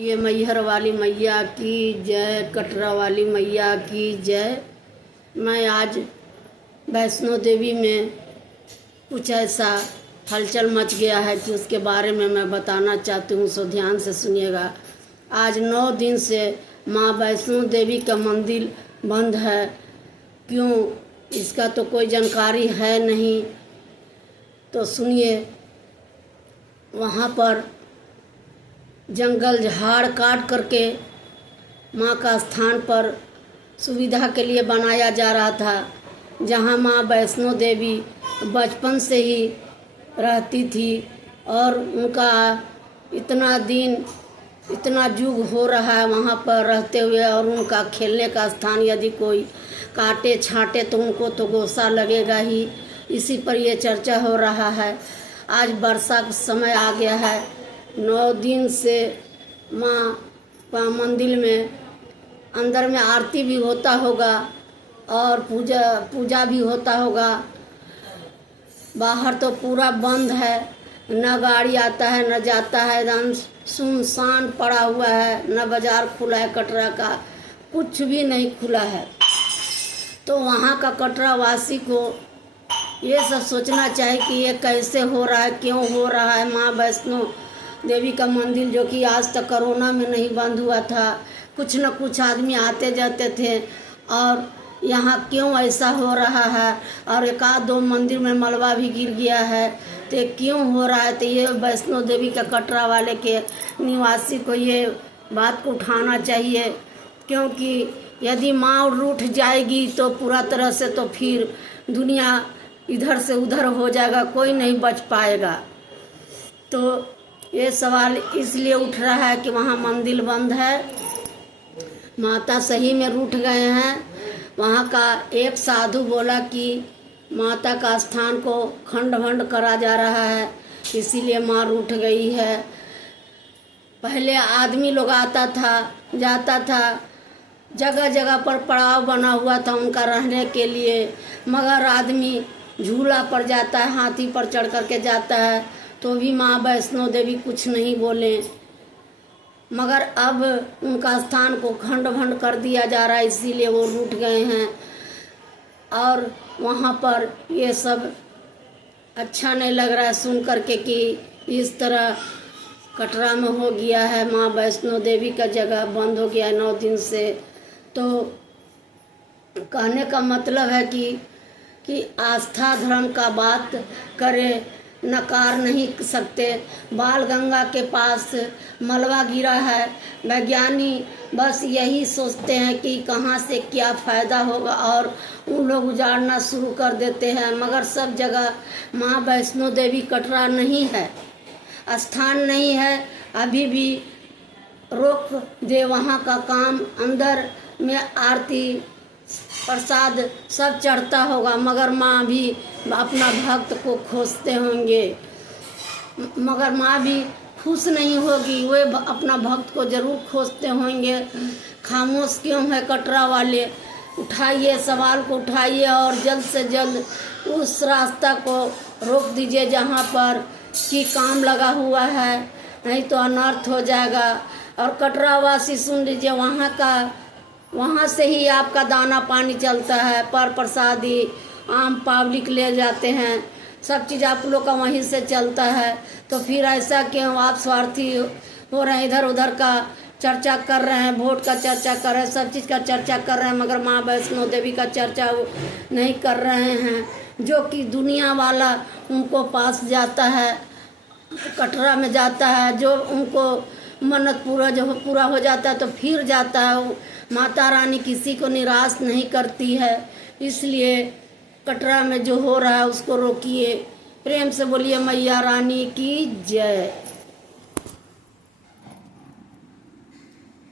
ये मैहर वाली मैया की जय, कटरा वाली मैया की जय। मैं आज वैष्णो देवी में कुछ ऐसा हलचल मच गया है कि उसके बारे में मैं बताना चाहती हूँ, सो ध्यान से सुनिएगा। आज 9 दिन से माँ वैष्णो देवी का मंदिर बंद है। क्यों, इसका तो कोई जानकारी है नहीं, तो सुनिए। वहाँ पर जंगल झाड़ काट करके माँ का स्थान पर सुविधा के लिए बनाया जा रहा था, जहाँ माँ वैष्णो देवी बचपन से ही रहती थी और उनका इतना दिन इतना युग हो रहा है वहाँ पर रहते हुए, और उनका खेलने का स्थान यदि कोई काटे छाटे तो उनको तो गुस्सा लगेगा ही। इसी पर ये चर्चा हो रहा है। आज वर्षा का समय आ गया है। 9 दिन से माँ का मंदिर में अंदर में आरती भी होता होगा और पूजा भी होता होगा। बाहर तो पूरा बंद है, न गाड़ी आता है न जाता है, एकदम सुनसान पड़ा हुआ है। न बाजार खुला है, कटरा का कुछ भी नहीं खुला है। तो वहाँ का कटरा वासी को ये सब सोचना चाहिए कि ये कैसे हो रहा है, क्यों हो रहा है। माँ वैष्णो देवी का मंदिर जो कि आज तक कोरोना में नहीं बंद हुआ था, कुछ न कुछ आदमी आते जाते थे, और यहाँ क्यों ऐसा हो रहा है। और 1-2 मंदिर में मलबा भी गिर गया है, तो क्यों हो रहा है। तो ये वैष्णो देवी का कटरा वाले के निवासी को ये बात को उठाना चाहिए, क्योंकि यदि माँ रूठ जाएगी तो पूरा तरह से तो फिर दुनिया इधर से उधर हो जाएगा, कोई नहीं बच पाएगा। तो ये सवाल इसलिए उठ रहा है कि वहाँ मंदिर बंद है, माता सही में रूठ गए हैं। वहाँ का एक साधु बोला कि माता का स्थान को खंड भंड करा जा रहा है, इसीलिए माँ रूठ गई है। पहले आदमी लोग आता था जाता था, जगह जगह पर पड़ाव बना हुआ था उनका रहने के लिए, मगर आदमी झूला पर जाता है, हाथी पर चढ़ करके जाता है, तो भी माँ वैष्णो देवी कुछ नहीं बोले। मगर अब उनका स्थान को खंड भंड कर दिया जा रहा है, इसीलिए वो रूठ गए हैं। और वहाँ पर ये सब अच्छा नहीं लग रहा है सुन करके कि इस तरह कटरा में हो गया है, माँ वैष्णो देवी का जगह बंद हो गया है 9 दिन से। तो कहने का मतलब है कि आस्था धर्म का बात करे, नकार नहीं सकते। बाल गंगा के पास मलबा गिरा है, वैज्ञानिक बस यही सोचते हैं कि कहाँ से क्या फ़ायदा होगा, और उन लोग उजाड़ना शुरू कर देते हैं। मगर सब जगह माँ वैष्णो देवी कटरा नहीं है, स्थान नहीं है। अभी भी रोक दे वहाँ का काम, अंदर में आरती प्रसाद सब चढ़ता होगा, मगर माँ भी अपना भक्त को खोजते होंगे, मगर माँ भी खुश नहीं होगी। वे अपना भक्त को जरूर खोजते होंगे। खामोश क्यों है कटरा वाले? उठाइए, सवाल को उठाइए और जल्द से जल्द उस रास्ता को रोक दीजिए जहाँ पर कि काम लगा हुआ है, नहीं तो अनर्थ हो जाएगा। और कटरा वासी सुन लीजिए, वहाँ से ही आपका दाना पानी चलता है, पर प्रसादी आम पब्लिक ले जाते हैं, सब चीज़ आप लोग का वहीं से चलता है। तो फिर ऐसा क्यों आप स्वार्थी हो रहे हैं, इधर उधर का चर्चा कर रहे हैं, वोट का चर्चा कर रहे हैं, सब चीज़ का चर्चा कर रहे हैं, मगर माँ वैष्णो देवी का चर्चा नहीं कर रहे हैं। जो कि दुनिया वाला उनको पास जाता है, कटरा में जाता है, जो उनको मन्नत पूरा हो जाता है तो फिर जाता है। माता रानी किसी को निराश नहीं करती है, इसलिए कटरा में जो हो रहा है उसको रोकिए। प्रेम से बोलिए मैया रानी की जय।